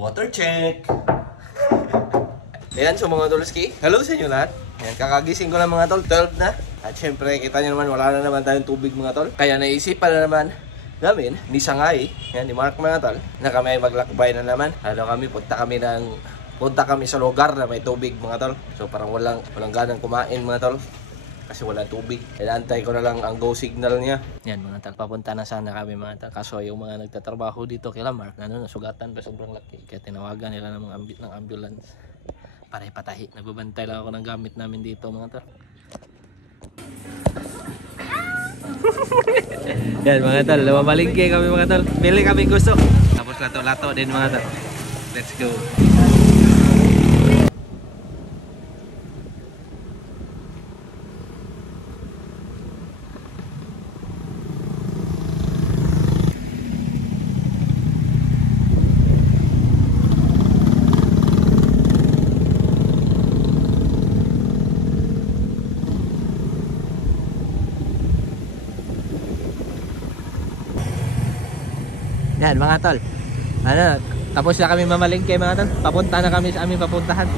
Water check! Ayan, so mga tolski, hello sa inyo lahat. Ayan, kakagising ko lang mga tol, 12 na. At syempre, kita nyo naman, wala na naman tayong tubig mga tol. Kaya naisipan na naman namin, ni Sangay, yan, ni Mark mga tol, na kami ay maglakbay na naman. Punta kami sa lugar na may tubig mga tol. So parang walang ganang kumain mga tol. Kasi walang tubig. Inaantay ko na lang ang go signal niya. Yan mga tol, papunta na sana kami mga tol. Kaso yung mga nagtatrabaho dito kila Mark, nasugatan pa sobrang laki. Kaya tinawagan nila ng mga ambulance para ipatahi. Nagbabantay lang ako ng gamit namin dito mga tol. Yan mga tol, mamalingke kami mga tol. Pili kami gusto. Tapos lato-lato din mga tol. Let's go. Yan mga tol, tapos na kami mamalingke mga tol. Papunta na kami sa aming papuntahan.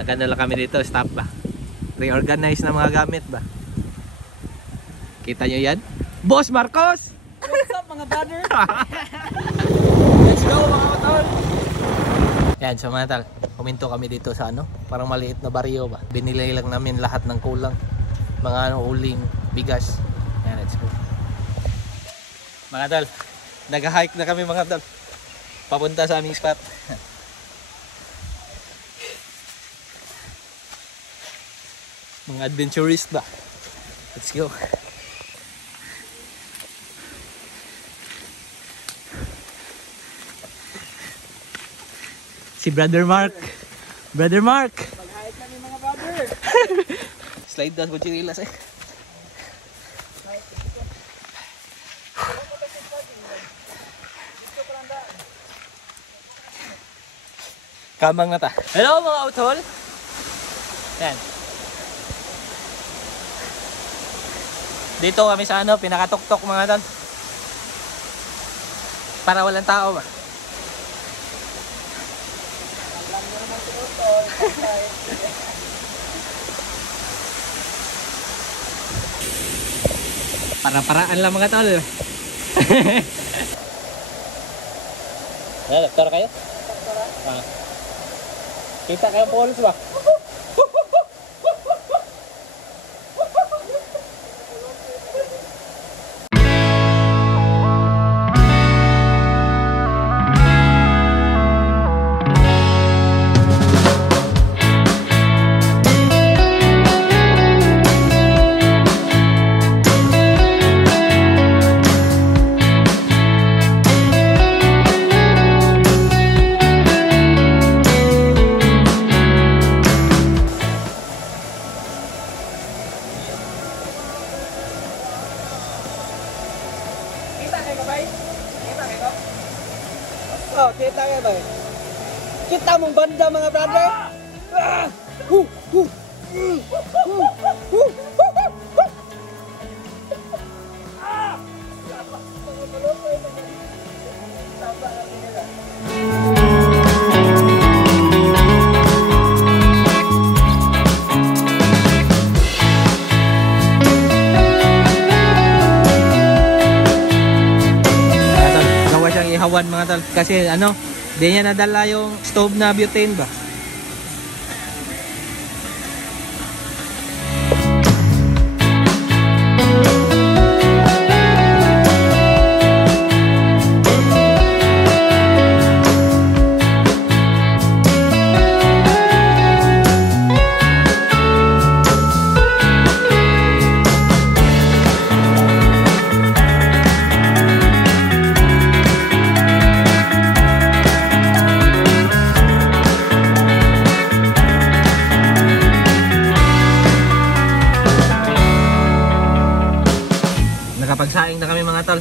Nagano lang kami dito, stop ba, reorganize na mga gamit ba. Kita nyo yan, Boss Marcos! What's up mga brother? Let's go mga tol. Yan, so mga tol, huminto kami dito sa parang maliit na baryo ba. Binili lang namin lahat ng kulang, mga uling, bigas. Yan, let's go. Mga tol, nag-hike na kami mga tol. Papunta sa aming spot. Mga adventurist ba? Let's go. Si Brother Mark. Brother Mark! Mag-hike kami mga brother. Slide down ko chinilas eh. Kamang na ta. Hello mga utol. Yan. Dito kami sa pinakatuktok mga tol. Para walang tao ba. Para-paraan lang mga tol. Doktor kayo? Ah. Kita kayo polis ba? Oh, kita ya bay. Kita mong banda mga brother. Ihawan mga tol kasi di niya nadala yung stove na butane ba. Nakapagsaing na kami mga tol.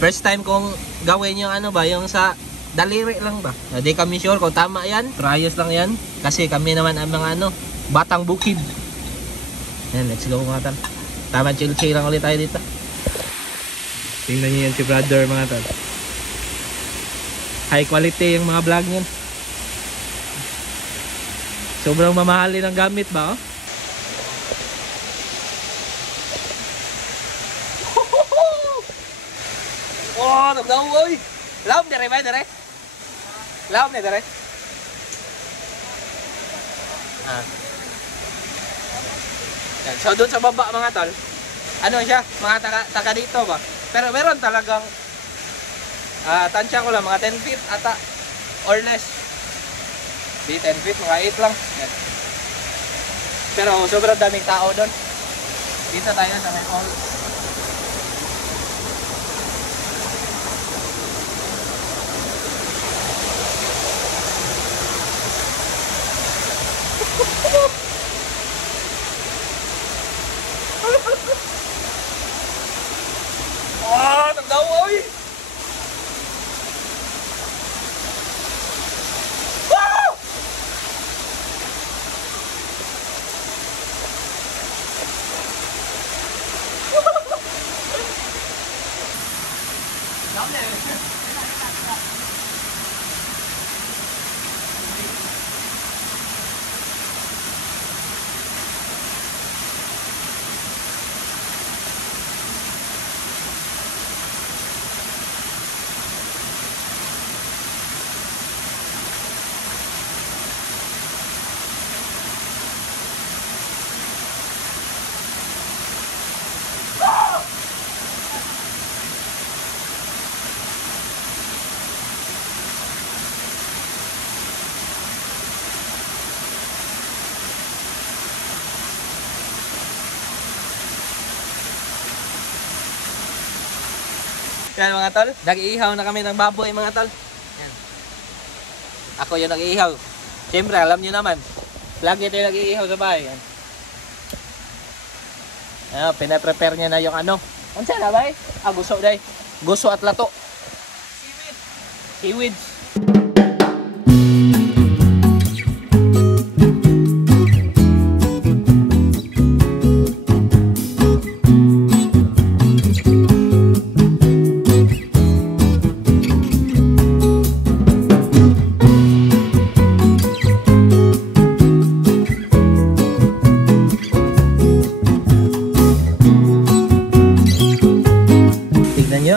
First time kong gawin yung yung sa daliri lang ba. Hindi kami sure kung tama yan. Trials lang yan. Kasi kami naman ang mga batang bukid. Yan, let's go mga tol. Tama, chill lang ulit tayo dito. Tingnan niyo yan si brother mga tol. High quality yung mga vlog niyan. Sobrang mamahalin ang gamit ba oh? Oh, tagdaw oy. Laom dire ba dire? Laom ni dire. Ah. Yan. So doon sa baba mga tol. Ano siya? Mga taga dito ba? Pero meron talagang tansya ko lang mga 10 feet ata or less. Di 10 feet, mga 8 lang. Yan. Pero sobrang daming tao doon. Dito tayo sa may hall. Oh, tagdaw oy. Wow! Yan mga tol, nag-iihaw na kami ng baboy mga tol. Yan. Ako yung nag-iihaw. Siyempre, alam niyo naman. Lagi tayo nag-iihaw sa bahay. Yan. Ayan, pinaprepare niya na yung ano. Ano siya na ba eh? Guso day. Guso at lato. Seaweed. Seaweed.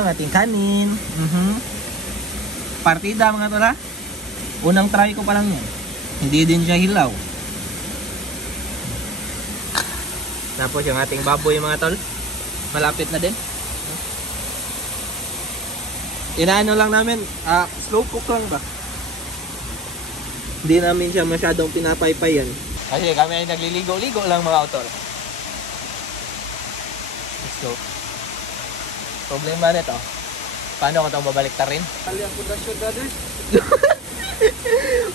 Ating kanin. Partida mga tol ha. Unang try ko pa lang yan. Hindi din siya hilaw. Tapos yung ating baboy mga tol. Malapit na din. Inaano lang namin. Slow cook lang ba? Hindi namin siya masyadong pinapaypay yan. Kasi kami ay nagliligo-ligo lang mga utol. Let's go. Problema nito, paano ko itong babalik ta rin? Kali ang pundasyon brother.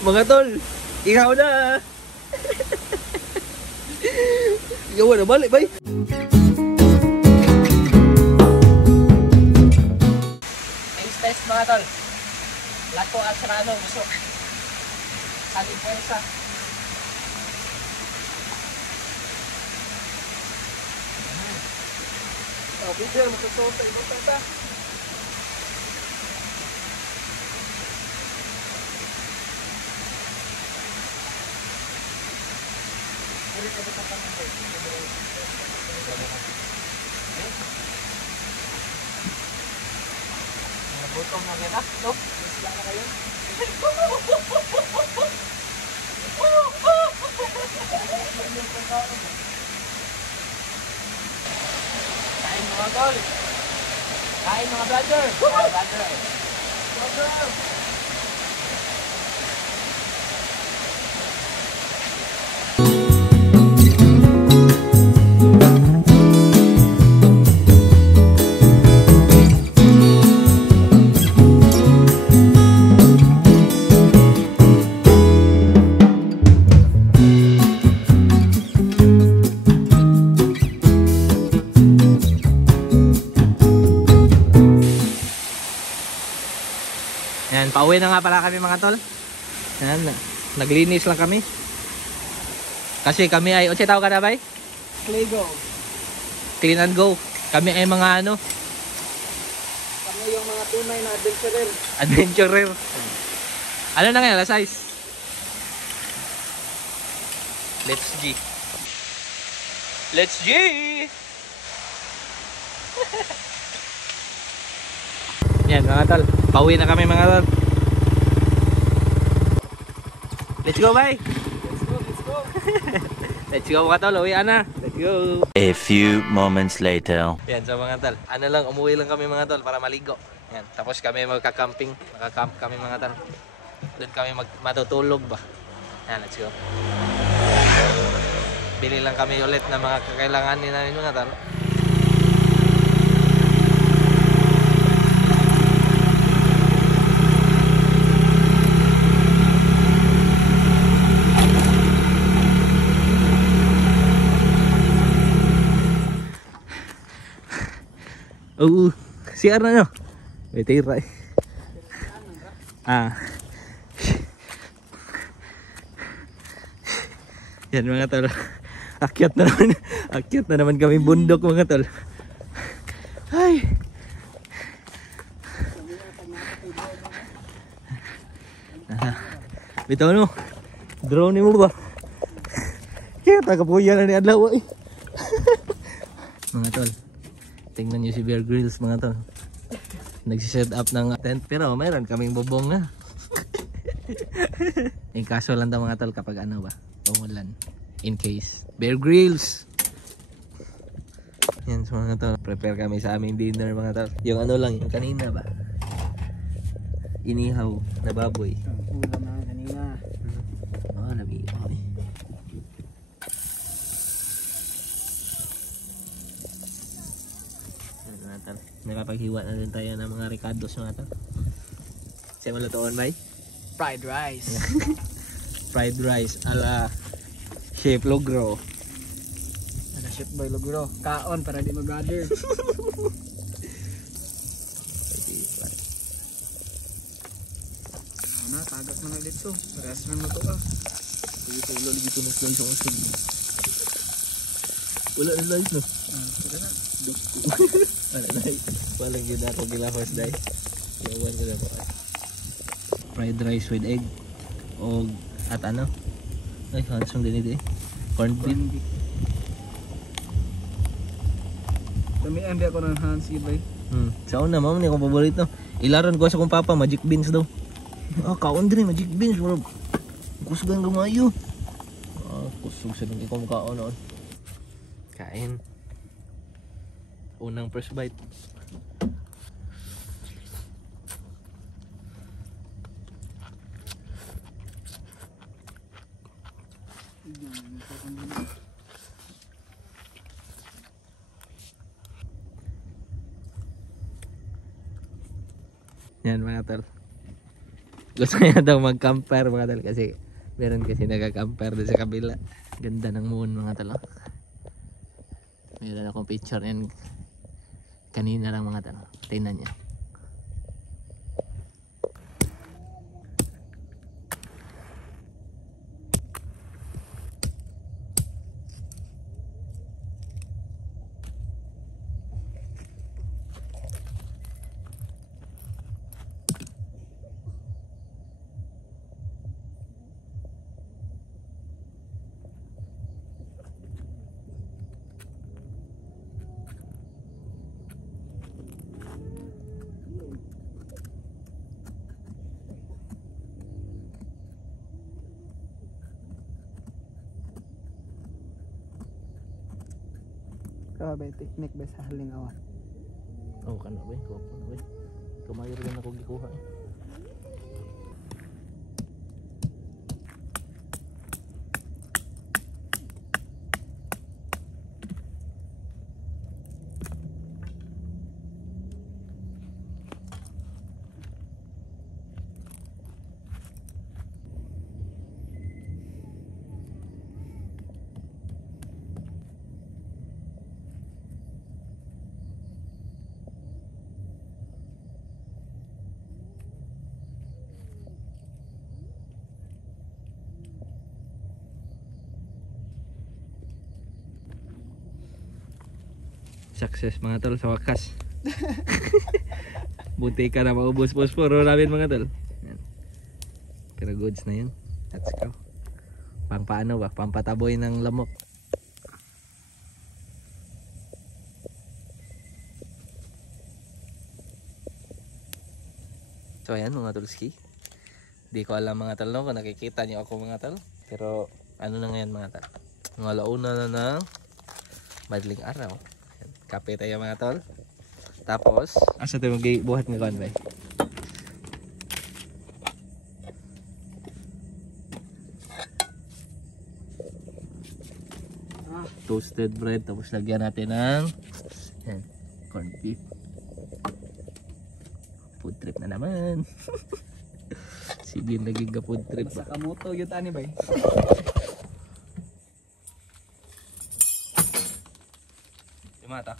Mga tol, ikaw na. Ikaw na balik bay. Taste test mga tol. Lako at sarano gusto. Saling pwersa. Oh, video magsusuot sa ibang tata. Nagutom na kita, no? Sila na kayo. Kain mga tol. Kain mga brother. Brother. Yan, pauwi na nga pala kami mga tol. Yan, naglinis lang kami. Kasi kami ay, tawag ka na ba? Clean go. Clean and go. Kami ay mga ano, yung mga tunay na adventurer. Adventurer. Ano na ngayon, size? Let's G. Let's G! Yan mga tol, pauwi na kami mga tol. Let's go, bye! Let's go, let's go. Let's go mga tol, uwi na. Let's go! A few moments later. Yan so mga tol, ano lang, umuwi lang kami mga tol para maligo. Yan, tapos kami magka-camping, magka-camp kami mga tol. Doon kami matutulog ba. Yan, let's go. Bili lang kami ulit ng mga kakailanganin namin mga tol. Oo, CR na nyo. May tira eh. Yan mga tol. Akyat na naman kami bundok mga tol. Ay. Bitaw no. Drone mo ba? Kaya tagapuya na ni adlaw eh. Mga tol. Tingnan nyo si Bear Grylls mga tol. Nagsiset up ng tent pero mayroon kaming bubong na. Yung kaso lang daw mga tol kapag ano ba, umulan. In case. Bear Grylls! Yan so mga tol. Prepare kami sa aming dinner mga tol. Yung ano lang, yung kanina ba? Inihaw na baboy. Ulam na kanina. Oh, namihaw eh. Nakapaghiwa na din tayo ng mga ricados mga tol. Siya malutoon ba? Fried rice. Fried rice ala Chef Logro. Ada Chef Boy Logro. Kaon para di mag-gather. Ano, tagat mo na dito. Paras na mo to ah. Ito ulo lagi tunos lang sa usog. Wala na light no? Sige na. Wala na light. Walang yun ako gilahos dahil. Iyawan ko na po. Fried rice with egg. O at ano? Ay, handsome din ito eh. Corned beef. Tumian di ako ng Hansi bay. Sa una, ma'am, hindi ko paborito. Ilaron ko sa kong papa, magic beans daw. Kaon din magic beans. Kusgan lumayo. Kusog sa nung ikaw makaon noon. Kain. Unang first bite. Yan mga tol. Gusto niya daw mag-camper mga tol kasi meron kasi nagka-camper doon sa kabila. Ganda ng moon mga tol. Meron akong picture yan kanina lang mga tol. Tingnan niya. Kabay technique ba sa halingawan? Oh, kan ba? Ko ba? Kumayor din ako gikuha eh. Success mga tol sa wakas. Buti ka na maubos posporo namin mga tol. Yan. Pero goods na yun. Let's go. Pang paano ba? Pampataboy ng lamok. So ayan mga tolski. Di ko alam mga tol no, kung nakikita niyo ako mga tol. Pero ano na ngayon mga tol. Mga launa na ng madaling araw. Ayan. Kape tayo mga tol. Tapos, asa tayo mag-buhat ng konbay? Toasted bread. Tapos lagyan natin ng ayan, corned beef. Food trip na naman. Sige, naging ka food trip ba? Sa kamoto yun tani bay. Yung mata.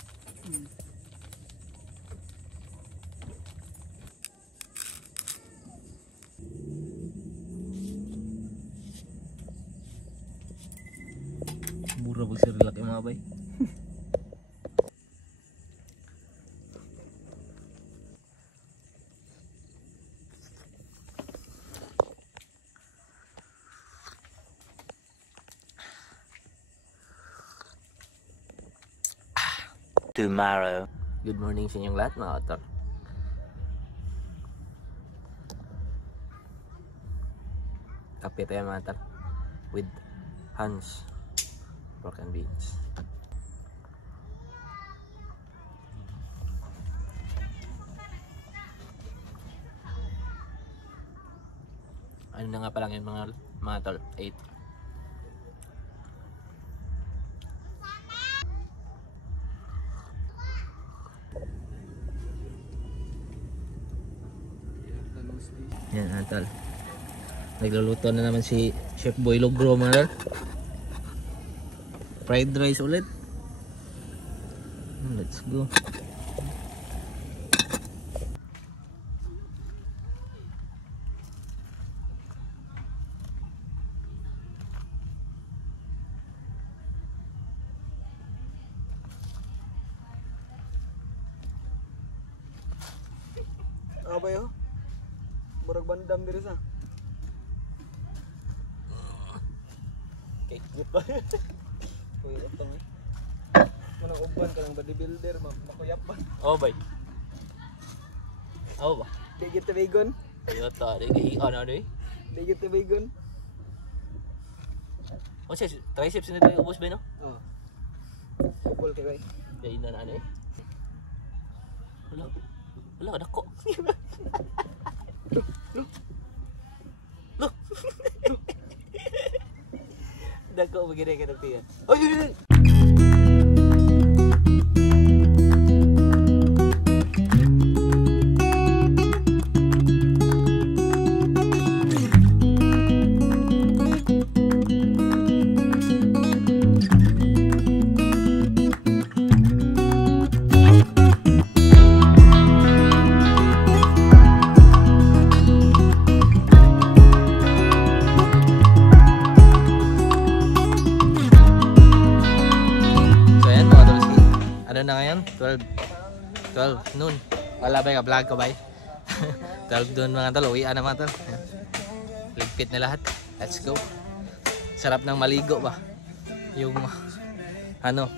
Mura pag sirilak yung mga bay. Tomorrow. Good morning sa inyong lahat mga otor. Kape tayo mga otor. With Hans pork and beans. Ano na nga pa lang yun mga tol? 8. Yan tol. Nagluluto na naman si Chef Boy Logro mga tol. Fried rice ulit. Let's go. Abay oh. Murag bandam diri sa. Okay, good pa. Uy, utong eh. Manang uban ka ng bodybuilder, makuyap ba? Oh, bay. Oh, ba? Di kita bigon. Toyota, di ano di? Di kita bigon. O siya, triceps na tayo ubos ba no? Oh. Kupol kay bay. Dahil na ano eh. Wala, dako. Look. Dako begini ka nagtiya. Oh, yun. Na ngayon 12 noon. Wala ba yung vlog ko ba? 12 doon mga tol, uwian na mga tol. Ligpit na lahat. Let's go. Sarap ng maligo ba? Yung ano,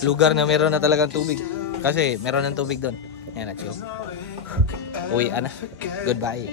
lugar na meron na talagang tubig. Kasi meron ng tubig doon. Yan, let's go. Uwian na. Goodbye.